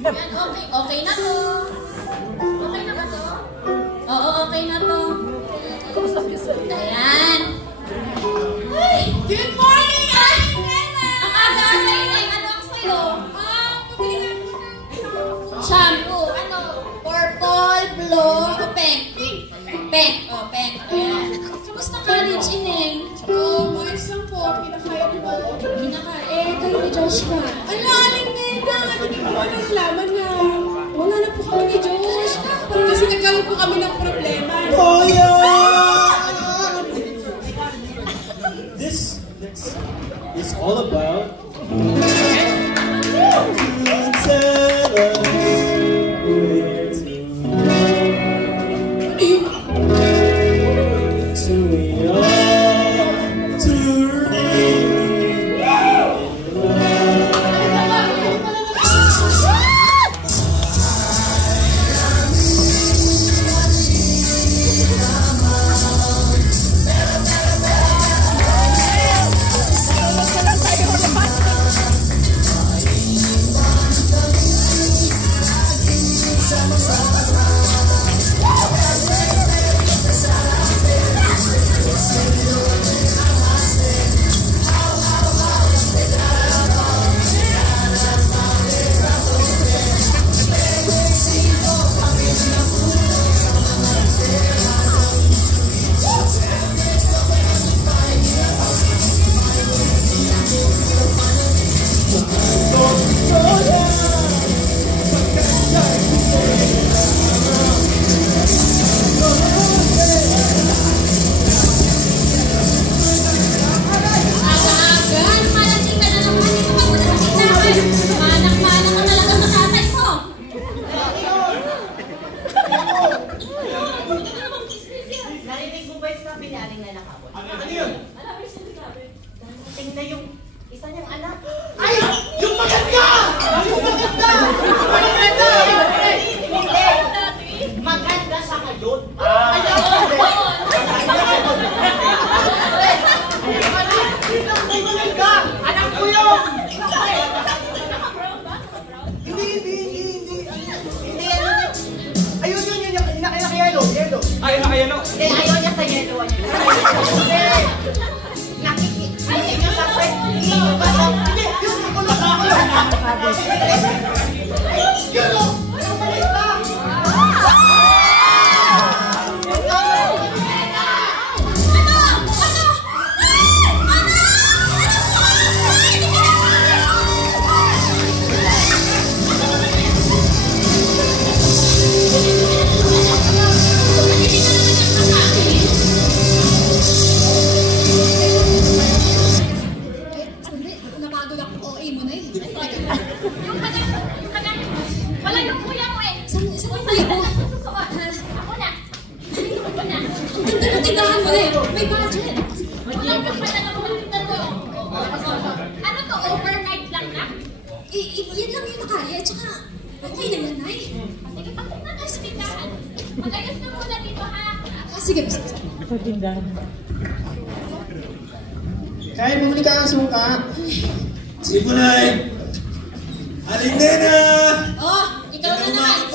okay. Okay na to. Okay na ba to? Oo, okay na to. Ayan. Ay, good morning! Ay, ang aga-aga yun. Ano ang sa'yo? Shampoo. Ano? Purple, blue, o pink? Pink. Oh, pink. Ayan. Kamusta college, Ineng? Ayos lang po. Pinakaya ko ba? Kayo ni Josh pa. Ang lalim na yun na. Hindi ko ba nalaman na wala na po kami ni Josh. Kasi nagkaroon po kami ng problema. Oh, yeah! This is all about Kaya bumili ka ng suka. Sibunay! Aling Nena! Oh, ikaw na naman.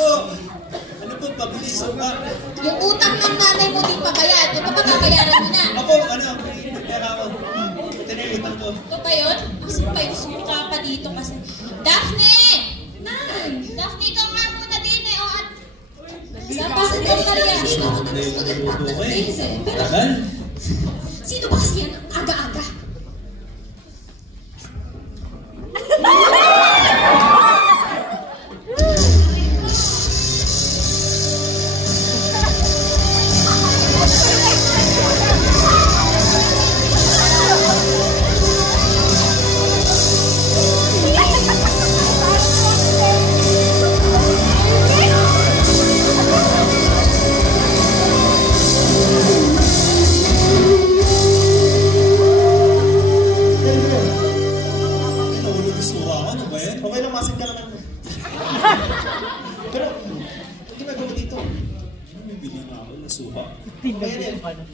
Ano po, pabili suka? Yung utang ng nanay mo din pabayad. Ito pa papayaran mo na. Ako, pera ako. Ito na yung utang ko. Ito pa yun? Kasi pa yung sumika pa dito kasi. Daphne! Nay! Daphne, ikaw nga muna din eh. O at... Dapat ikaw na rin. Tagal? Sino ba kasi yan? Aga-aga.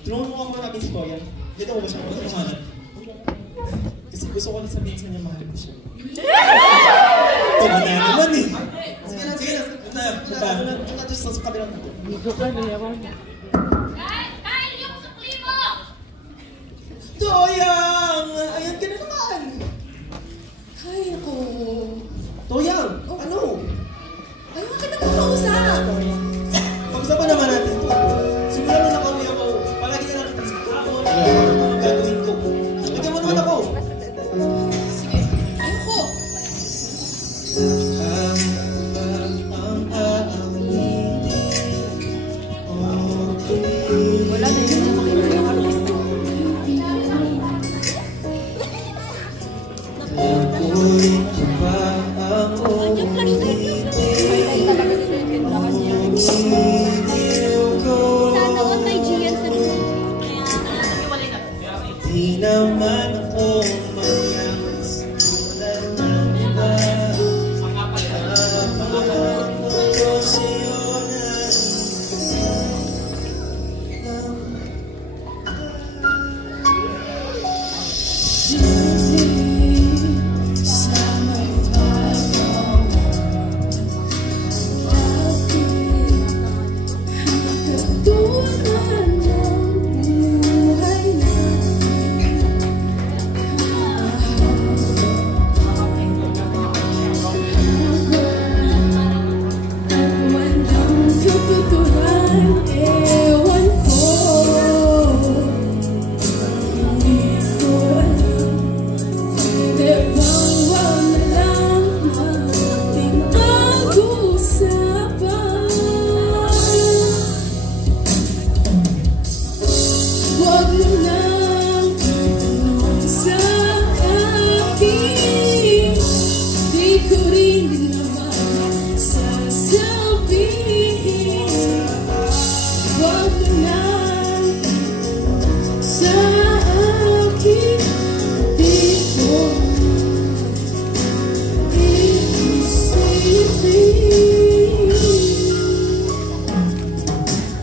Tulungan mo ako natin si Koya. Dito ko ba siya? Kasi gusto ko na sabihin sa niya mahal ko siya. Ito na naman eh. sa kabilang tabi. Kyle, yung sukli mo! Toyang! Ayan ka na naman! Ay, ako. Toyang! Ano? Ay, bakit na kausap? Pag-usapan naman natin ito. Simula nung nakauwi ako, palagi na lang sa ako, ang gagawin ko. Bigyan mo naman ako! Sige, ayoko. Wala na yun. Makita yung artist ko. May talaga nila yung tindahan niya. Sana all may Gian sa group. Di naman ako manyas. Wala nang iba. Napakako sa'yo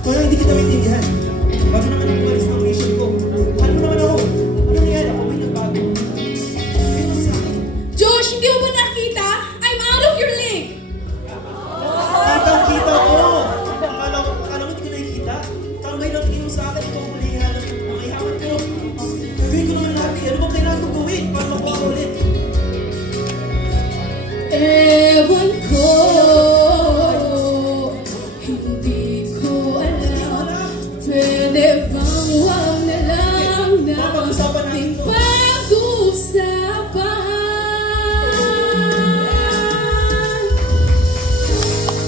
Kung hindi kita maintindihan, bago naman ang umalis ng mission ko, ano mo naman ako? Ano nangyari? Ako may nagbago. Ano sa akin? Josh, hindi mo ba nakita? I'm out of your league! Kitang-kita ko! Akala mo hindi ko nakikita? Tambay lang tingin mo sa akin, ito ang hulihan ng mga ihawan ko. Gawin ko naman lahat. Ano bang kailangan kong gawin para makuha ko ulit? Ewan ko, hindi ko alam. Pwede bang wag na lang Mapag-usapan natin nating ito. pag-usapan?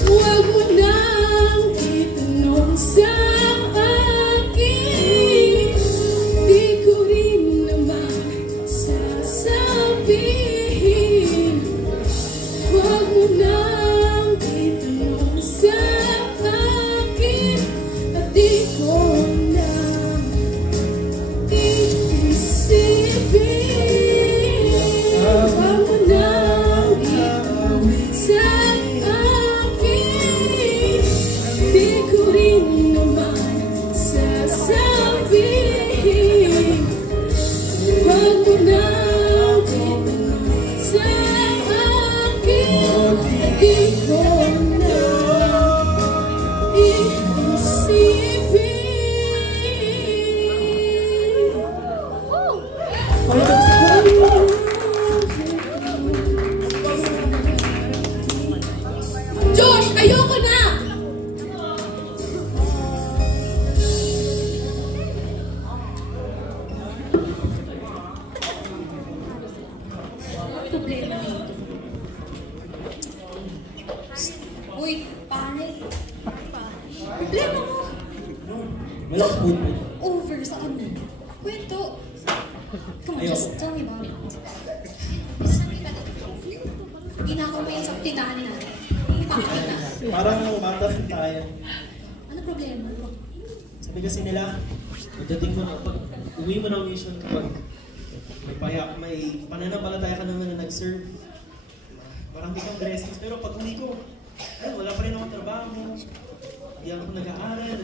Huwag mo nang itanong sa akin, di ko rin naman sasabihin. Huwag mo nang itanong sa akin, at di ko na iisipin. Huwag mo nang itanong sa akin, di ko rin naman sasabihin. Huwag mo nang itanong sa akin, di ko na iisipin. Josh, ayoko na! Problema nito. Uy, pare. Problema mo. Wala ko po. Over sa ano? Kwento. Come on, Ayoko. just tell me about it. Ginagawa mo yan sa tindahan ni natin. Ipakita. Parang bata rin tayo. Ano problema? Sabi kasi nila, pagdating mo na, pag uwi mo ng mission kapag may pananampalataya ka naman na nag-serve, marami kang blessings. Pero pag uwi ko, wala pa rin akong trabaho, hindi ako nag-aaral,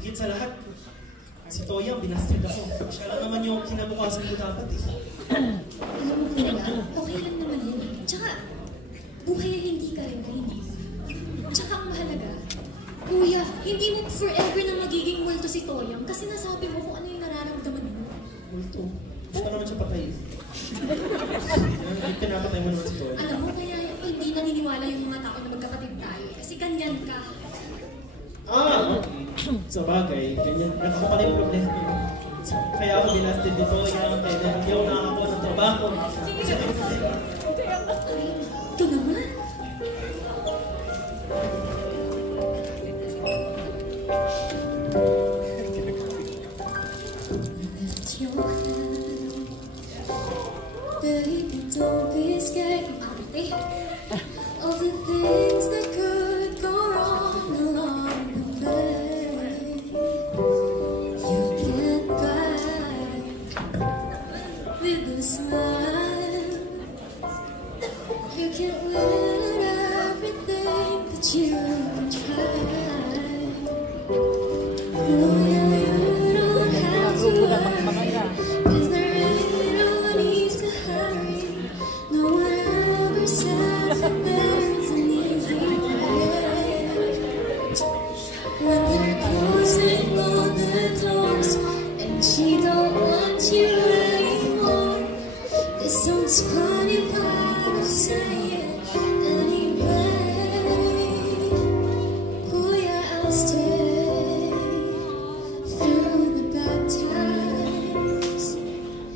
higit sa lahat, si Toya, binastid ako. Siya lang naman yung kinabukasan ko dapat eh. Alam mo talaga, okay lang naman yun. Tsaka, buhay ay hindi ka rin, hindi. Tsaka ang mahalaga, Kuya, hindi mo forever na magiging multo si Toyang kasi nasabi mo kung ano yung nararamdaman mo. Multo. Baka naman siya patay. Pinapatay mo naman si Toy. Alam mo, kaya hindi naniniwala yung mga tao na magkapatid tayo. Kasi ganyan ka. Sa bagay, ganyan. Ako pala yung problema. Kaya ako binasted dito. Kaya hindi ako nakakakuha ng trabaho. Ito naman. Lift your hand. Baby, don't be scared. Ate. Of the things that could go wrong along the way. You get back with a smile. You can win everything that you can try. Oh yeah, you don't have to worry, 'cause there ain't no need to hurry. No one ever says that there's an easy way. When they're closing all the doors and she don't want you anymore, it sounds funny but I'll say it anyway. Oh yeah, I'll stay through the bad times,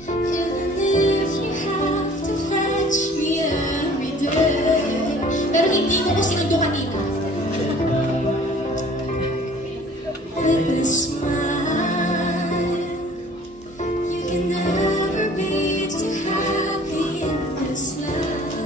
even if you have to fetch me every day. Pero hindi mo ko sinundo kanina. With a smile, you can never be too happy in this life.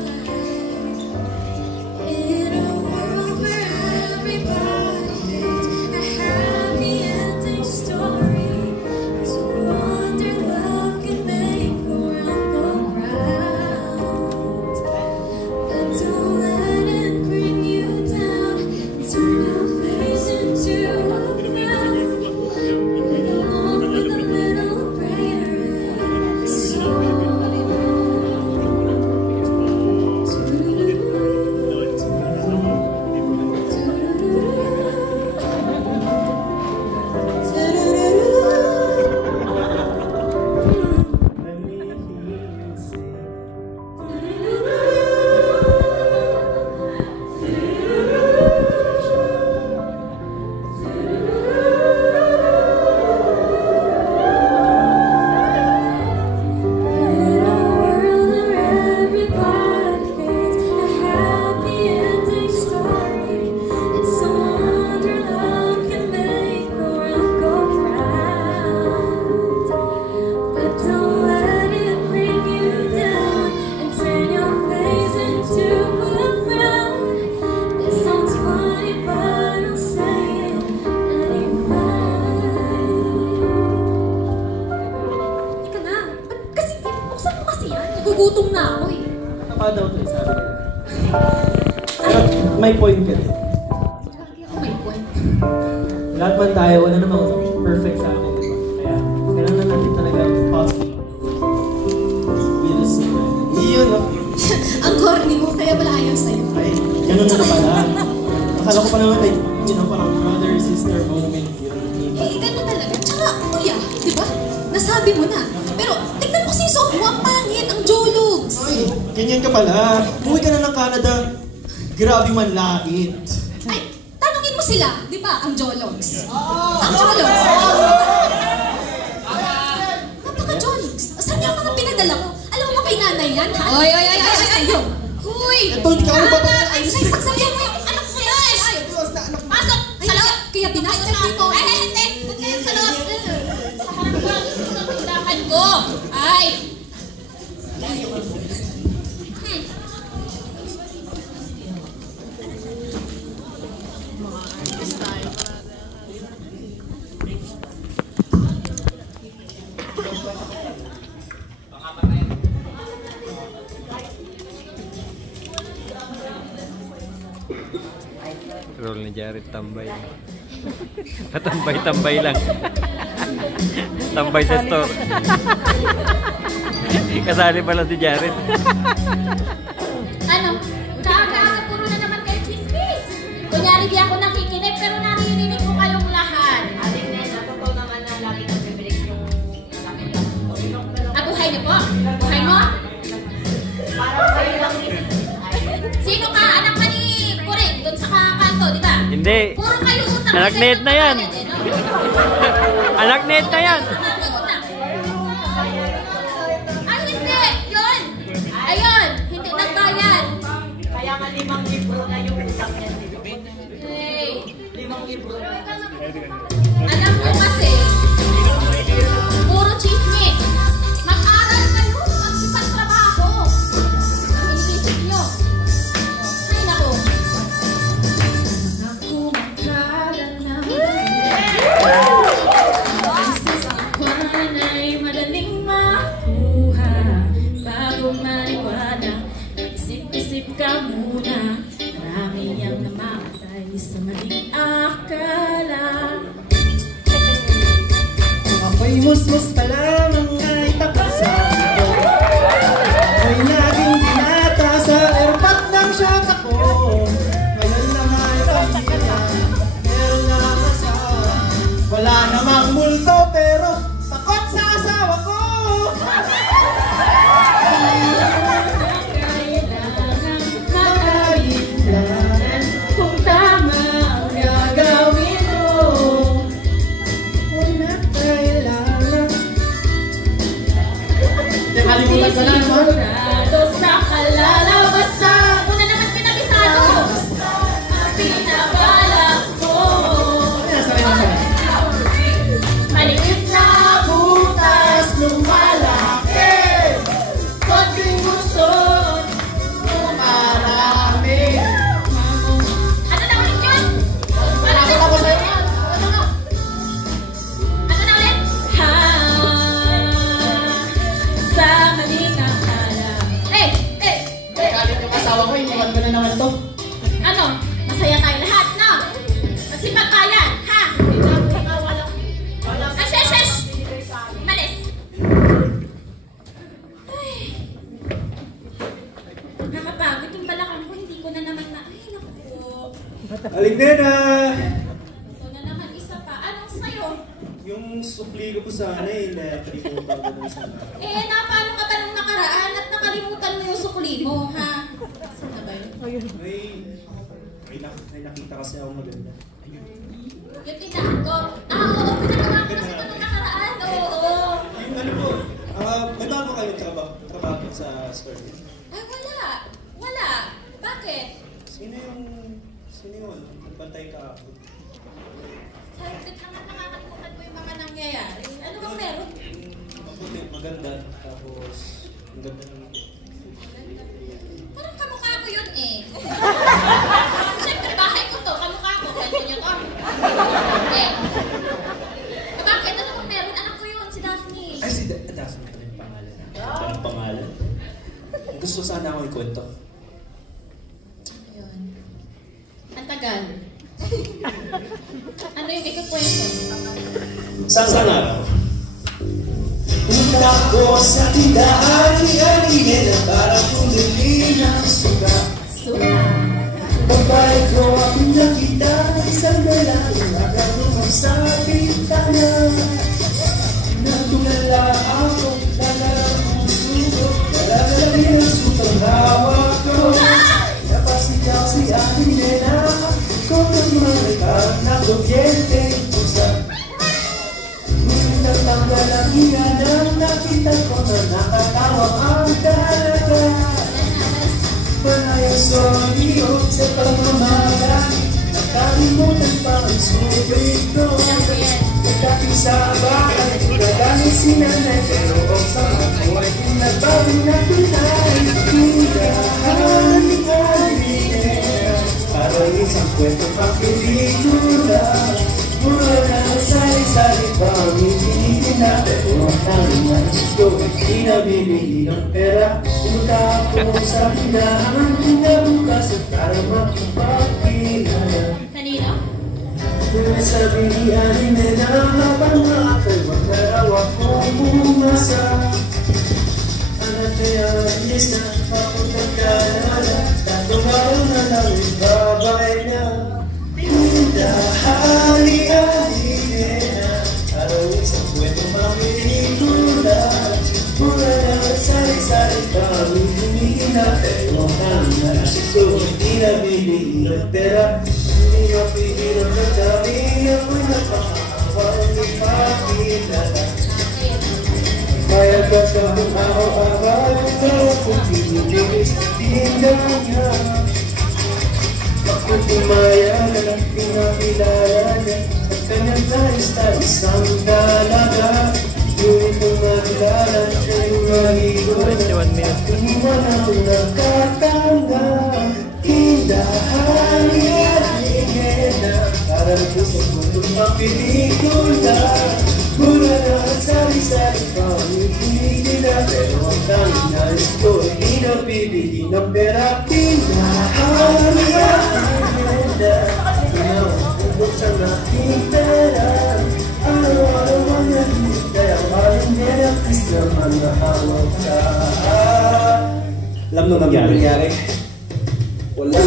In a world where everybody hates a happy ending story, it's a wonder love can make the world go round. But don't let it bring you down and turn your face into a frown. Along with a little prayer and a song. Nagugutom na ako eh. Tapa daw ito, sabi nila. Pero may point ka din. Lagi ako may point. Lahat man tayo, wala namang perfect sa akin, di ba? Kaya, kailangan natin talaga positive. With a smile. Iyon, no? Ang corny mo, kaya wala ayaw sa'yo. Ay, ganun na pala. Akala ko pa naman, like, parang brother-sister moment. Eh, ganun talaga. Tsaka, kuya, di ba? Nasabi mo na. Pero, tignan mo si Sok mo, ang pangit, ang jologs. Ay, ganyan ka pala. Uwi ka na ng Canada. Grabe man langit. Ay, tanungin mo sila, di ba, ang jologs? Ang jologs. Napaka-jologs. Saan yung mga pinadala ko? Alam mo kay nanay yan, ha? Oy, sa'yo. Huy! Ito, hindi ka ano ba ba? Ay, pagsabihan mo yung anak mo na. Pasok! Sa loob! Kaya binasted dito. Ay, hindi! Doon kayo sa loob! Sa harap ko, gusto ko ng tindahan ko! Ay! Roll ni Jared tambay. Patambay-tambay lang. Tambay sa store. Kasali pala si Jared. Ano? Kaaga-aga puro na naman kayo chismis! Kunyari di ako nakikinig pero Hindi. Puro kayo utang. Anak net na yan. Anak net na yan. Ay, hindi. Yun. Ayun. Hindi nagbayad. Kaya nga 5 libro na yung utang niya. Hey. 5 libro. Alam mo kasi, puro chismis. Mag-aral kayo, magsipagtrabaho. Ang iniisip nyo. Ay, naku. Ako makalat na ang sasakwan ay madaling makuha. Bago maniwala, isip-isip ka muna. Marami ang namamatay sa maling akala. Ako'y musmus pa lamang ay tapat sa ito. Ako'y naging binata sa airpot ng shot ako. Ngayon na may pamilya, meron na asawa. Wala namang multo pero takot sa asawa ko. Kailangan kung tama ang gagawin mo. Wala kailangan. Nakalimutan ko na naman. Sigurado sa kalalabasan. Una naman pinabisado. Ang pinabalak mo. Maliit na butas lumalaki. Konting gusto Marami. Ano na ulit yun? Marami ako sa'yo. Ano na ulit? ha sa maling akala. Eh! Galit yung asawa ko, iniwan ko na naman to. Ano? Masaya tayo lahat, no? Magsipag tayo, ha? Ay, shesh! Malis! Nakakapagod yung balakang ko, hindi ko na naman na... Ay, naku. Aligdena! Ito na naman isa pa. Anong sa'yo? Yung supli ko po sana eh, nakalimutan ko na sana. Eh, napano ka ba nung nakaraan at nakalimutan mo yung sukli mo, ha? Saan na ba yun? May nakita kasi ako maganda. Yung tindahan ko. Oo, pinagawa ko kasi ito nung nakaraan. Oo. Yung ano po, may bago kayo trabaho sa store. Ay, wala. Wala. Bakit? Sino yun? Nagbantay ka ako. Kahit naman nakakalimutan ko yung mga nangyayari. Ano bang meron? Mabuti, maganda. Tapos, ang ganda ng Parang kamukha ko yun eh. Siyempre, bahay ko to. Kamukha ko. Kwento niyo to. Eh. Bakit? Ano bang meron? Anak ko yun, si Daphne. Ay, si Daphne ka ng pangalan. Anong pangalan? Gusto sana ako ikwento. Ayun. Ang tagal. Ano yung ikukwento? Isang araw. Punta ko sa tindahan ni Alina para bumili ng suka. Babay ko ang nakita isang lalaki nakatulong sa bintana. Natulala ako, lalang suko, lalang ang sukang hawak ko. Napasigaw si Alina kung nagmarikang na kubyente pusa. Natanggal ang hinanang nakita ko na nakatawa ang dalaga. Panay ang soniyo sa pamamagali. Nakalimutan pa ang subig ko. Nagdating sa bahay, nagalit si nanay. Pero ang sa ako ay pinagbago na tunay. Tindahan ni Alina, parang isang kwento pang pelikula. Mura na sari-sari pa ang ibigin na. Pero ang tanging gusto, di nabibili ng pera. Pumunta ako sa tindahan, pinabukas at para makapagkilala. Kanino? Sabi ni Alina na habang ako'y magkarawa ko bumasa. Anak kaya inis na papunta ka na. Tatong araw na lang ibabay niya. Tindahan ni Alina, araw isang kwento maminitula. Mura na sari-sari kami humihina. Pero ang nalasip ko, hindi nabili ng pera. pinapigil ang nagdari, ako'y napakawang ipakilala. Kaya ka siya kung araw-araw, pero kung pinibigis, tindahan niya. Ako'y tumaya na lang pinakilala niya, at kanyang nais na isang dalaga. Ngunit kung magkilala siya yung maligo na, at iniwan ako nakatanda. Tindahan niya na parang gusto ko itong pelikula. Mula na ang sari-sari pa umitigil na, pero ang tanging nais ko ay pinabibili ng pera. Tindahan niya na pinawang tundok sa aking pera. Araw-araw ang nagintay ang parang nerapis na manahawag ka. Alam mo nangyari? Wala.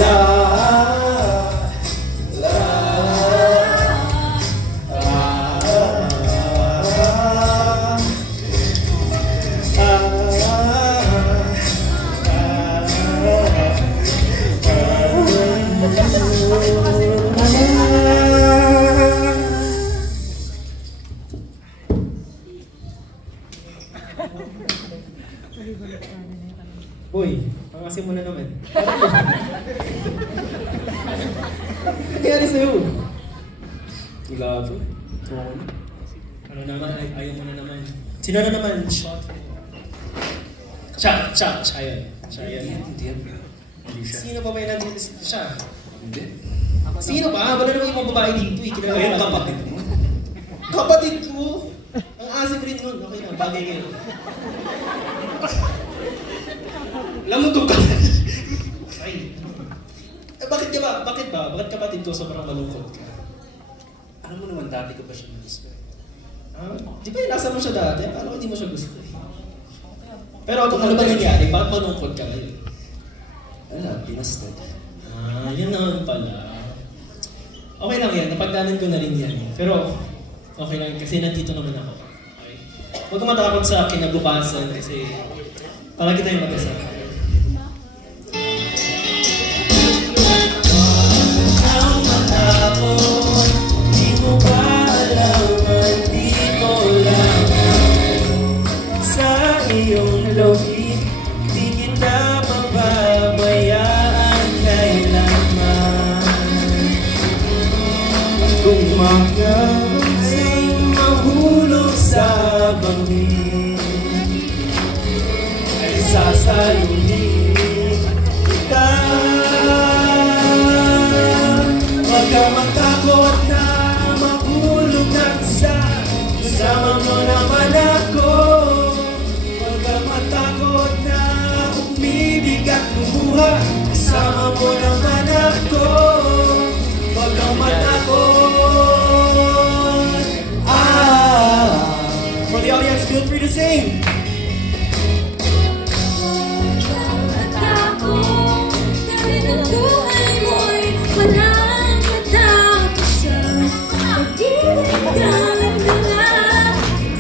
Uy, pangasin mo na naman. Ano nangyari sa'yo? Ilapo. Ano naman, ayaw mo na naman. Sino na naman? Shot. Siya yun. Hindi yan. Sino pa ba yung nandito? Siya. Hindi. Sino ba? Wala naman yung mga babae dito eh. Kinagawa kapatid mo. Kapatid ko? Ang asik rin nun. Okay na, bagay ngayon. Alam mo ito ka. Ay. Bakit ka ba? Bakit kapatid ko sobrang malungkot ka? Alam mo naman, dati ko pa siya gusto. Di ba inasa mo siya dati? Akala ko hindi mo siya gusto. Pero ano ba nangyari? Bakit malungkot ka ngayon? Wala, pinastad. Yan naman pala. Okay lang yan, napagdanan ko na rin yan. Pero, okay lang kasi nandito naman ako. Okay? Huwag ka matakot sa kinabukasan kasi palagi tayong mag-asama. Di kita mababayaan kailanman. Kung makasing mahulog sa bangin, ay sasaluhin kita. Huwag ka matakot na mahulog ng isa, kasama mo naman ako. Matakot na umibig at lumuha, kasama mo naman ako. Huwag kang matakot. For the audience, feel free to sing. Huwag kang matakot, dahil ang buhay mo'y walang katapusan. Pag-ibig ka nagdala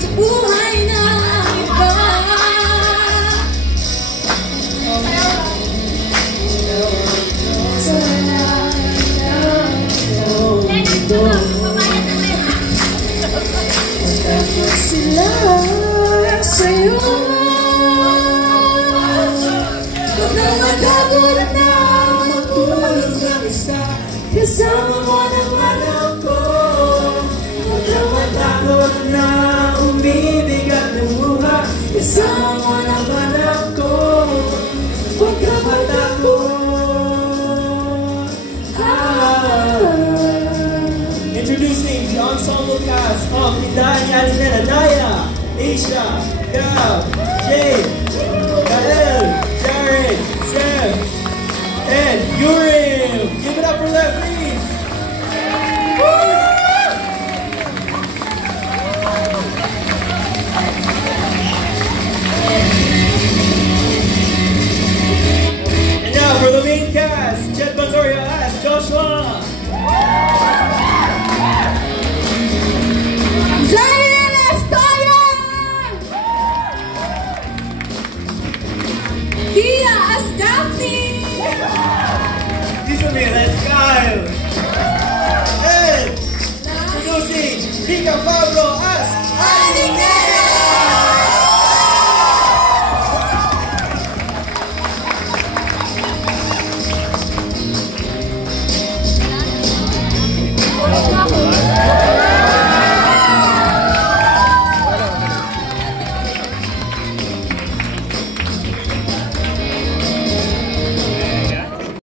sa buhay ng iba. Sila sa'yo. Huwag kang matakot na magtulog ng isa, kasama mo naman ako. Huwag kang matakot na umibig at lumuha, kasama mo naman ako. Huwag kang matakot. Introducing the ensemble cast of Tindahan ni Alinea, Naya, Aisha, Gab, Jay, Kael, Jared, Seth, and Yurim. Give it up for them, please. And now for the main cast, Jet Bandoria as Joshua. Kia as Daphne! Isabel as Kyle! Rica Fabro at